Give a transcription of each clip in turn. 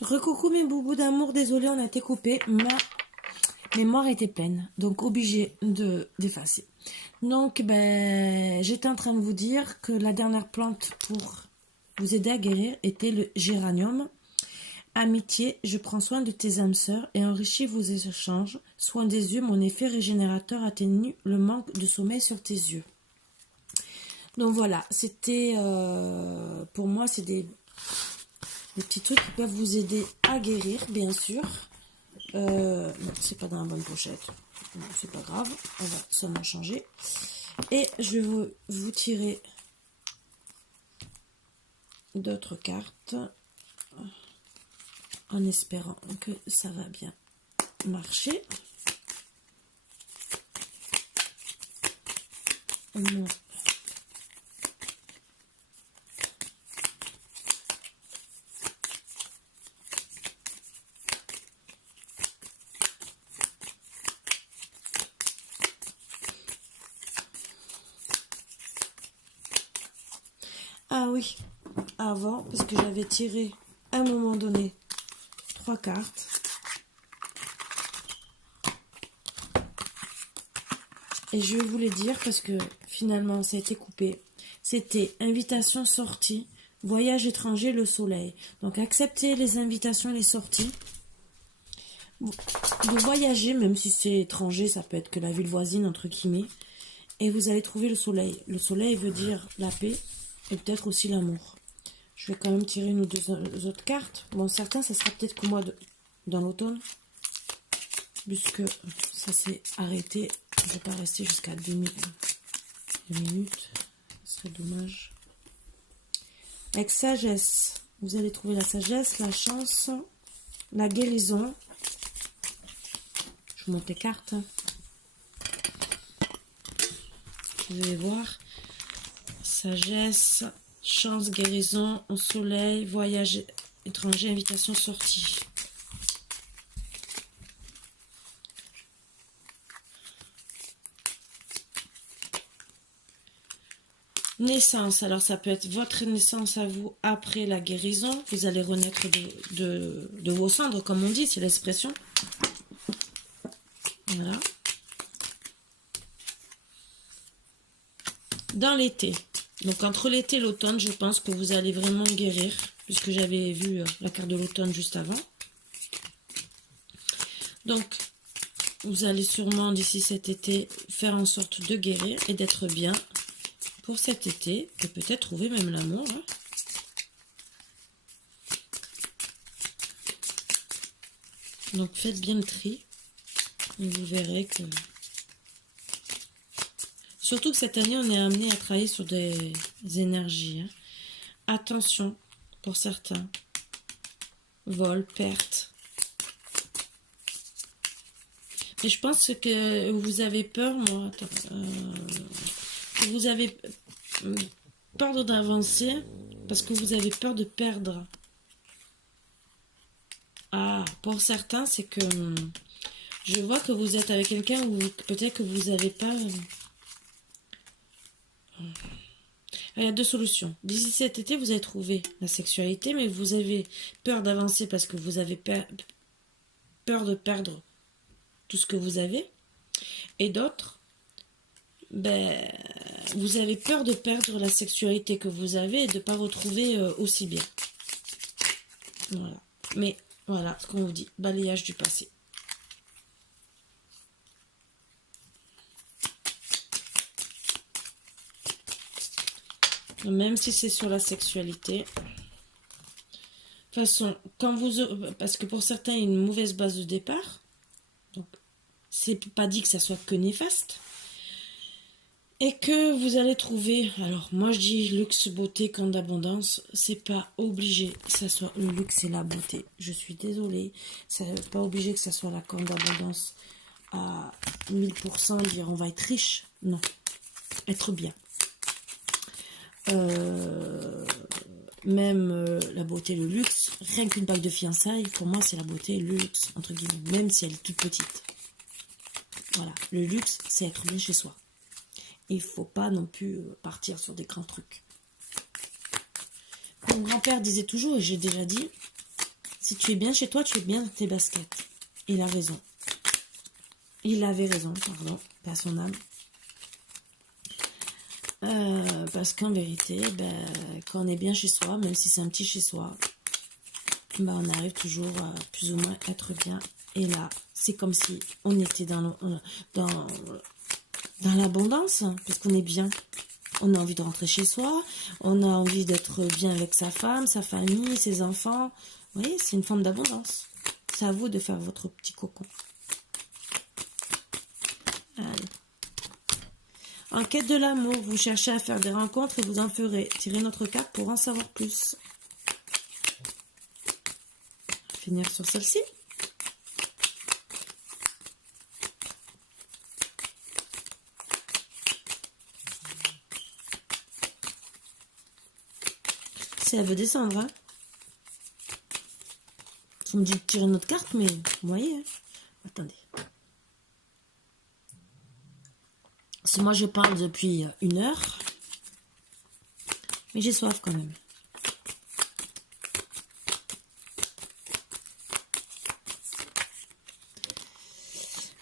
Recoucou mes boubous d'amour, désolé on a été coupé, ma mémoire était pleine, donc obligée d'effacer. Donc j'étais en train de vous dire que la dernière plante pour vous aider à guérir était le géranium. Amitié, je prends soin de tes âmes sœurs et enrichis vos échanges. Soin des yeux, mon effet régénérateur atténue le manque de sommeil sur tes yeux. Donc voilà, c'était pour moi c'est des petits trucs qui peuvent vous aider à guérir, bien sûr. Non, c'est pas dans la bonne pochette. Non, c'est pas grave. On va seulement changer. Et je vais vous tirer d'autres cartes en espérant que ça va bien marcher. Non. Ah oui, avant, parce que j'avais tiré à un moment donné 3 cartes. Et je vais vous les dire parce que finalement ça a été coupé. C'était invitation sortie, voyage étranger, le soleil. Donc acceptez les invitations et les sorties. De voyager, même si c'est étranger, ça peut être que la ville voisine, entre guillemets. Et vous allez trouver le soleil. Le soleil veut dire la paix et peut-être aussi l'amour. Je vais quand même tirer une ou deux autres cartes. Bon, certains, ça sera peut-être que moi dans l'automne. Puisque ça s'est arrêté. Je ne vais pas rester jusqu'à 2 minutes. Ce serait dommage. Avec sagesse, vous allez trouver la sagesse, la chance, la guérison. Je vous montre les cartes. Vous allez voir. Sagesse, chance, guérison, au soleil, voyage étranger, invitation, sortie. Naissance, alors ça peut être votre naissance à vous après la guérison. Vous allez renaître de vos cendres, comme on dit, c'est l'expression. Voilà. Dans l'été. Donc entre l'été et l'automne, je pense que vous allez vraiment guérir, puisque j'avais vu la carte de l'automne juste avant. Donc, vous allez sûrement d'ici cet été faire en sorte de guérir et d'être bien pour cet été, et peut-être trouver même l'amour. Hein. Donc faites bien le tri, et vous verrez que... Surtout que cette année, on est amené à travailler sur des énergies. Hein. Attention, pour certains, vol, perte. Et je pense que vous avez peur, moi, que vous avez peur d'avancer parce que vous avez peur de perdre. Ah, pour certains, c'est que je vois que vous êtes avec quelqu'un ou peut-être que vous n'avez pas... Il y a 2 solutions. D'ici cet été, vous allez trouver la sexualité, mais vous avez peur d'avancer parce que vous avez peur de perdre tout ce que vous avez. Et d'autres, vous avez peur de perdre la sexualité que vous avez et de ne pas retrouver aussi bien. Voilà. Mais voilà ce qu'on vous dit, balayage du passé. Même si c'est sur la sexualité. De toute façon, parce que pour certains, il y a une mauvaise base de départ. Donc, c'est pas dit que ça soit que néfaste. Et que vous allez trouver, alors moi je dis luxe, beauté, quand d'abondance, c'est pas obligé que ça soit le luxe et la beauté. Je suis désolée, c'est pas obligé que ça soit la corne d'abondance à 1000%, dire on va être riche. Non, être bien. Même la beauté, le luxe, rien qu'une bague de fiançailles, pour moi c'est la beauté et le luxe, entre guillemets, même si elle est toute petite. Voilà, le luxe, c'est être bien chez soi. Il ne faut pas non plus partir sur des grands trucs. Mon grand-père disait toujours, et j'ai déjà dit, Si tu es bien chez toi, tu es bien dans tes baskets. Il a raison. Il avait raison, pardon, pas à son âme. Parce qu'en vérité, quand on est bien chez soi, même si c'est un petit chez soi, on arrive toujours à plus ou moins être bien. Et là, c'est comme si on était dans l'abondance, puisqu'on est bien. On a envie de rentrer chez soi, on a envie d'être bien avec sa femme, sa famille, ses enfants. Vous voyez, c'est une forme d'abondance. C'est à vous de faire votre petit cocon. Allez. En quête de l'amour, vous cherchez à faire des rencontres et vous en ferez. Tirez notre carte pour en savoir plus. Finir sur celle-ci. Si elle veut descendre, hein. On me dit de tirer notre carte, mais vous voyez, hein. Attendez. Si moi je parle depuis 1 heure, mais j'ai soif quand même.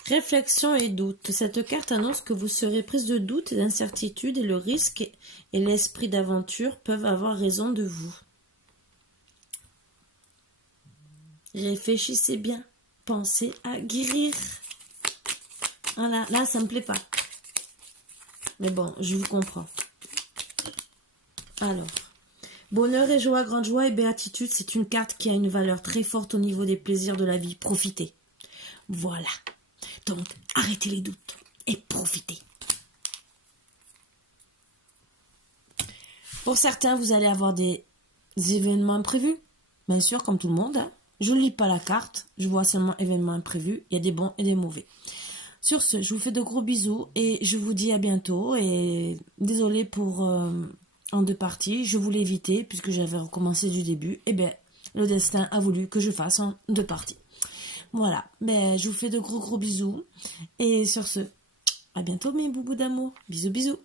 Réflexion et doute. Cette carte annonce que vous serez prise de doute et d'incertitude et le risque et l'esprit d'aventure peuvent avoir raison de vous. Réfléchissez bien. Pensez à guérir. Voilà, là ça me plaît pas. Mais bon, je vous comprends. Alors, bonheur et joie, grande joie et béatitude, c'est une carte qui a une valeur très forte au niveau des plaisirs de la vie. Profitez. Voilà. Donc, arrêtez les doutes et profitez. Pour certains, vous allez avoir des événements imprévus. Bien sûr, comme tout le monde. Hein. Je ne lis pas la carte. Je vois seulement événements imprévus. Il y a des bons et des mauvais. Sur ce, je vous fais de gros bisous et je vous dis à bientôt. Et désolé pour en 2 parties. Je voulais éviter puisque j'avais recommencé du début. Et bien, le destin a voulu que je fasse en 2 parties. Voilà, je vous fais de gros bisous. Et sur ce, à bientôt mes boubous d'amour. Bisous, bisous.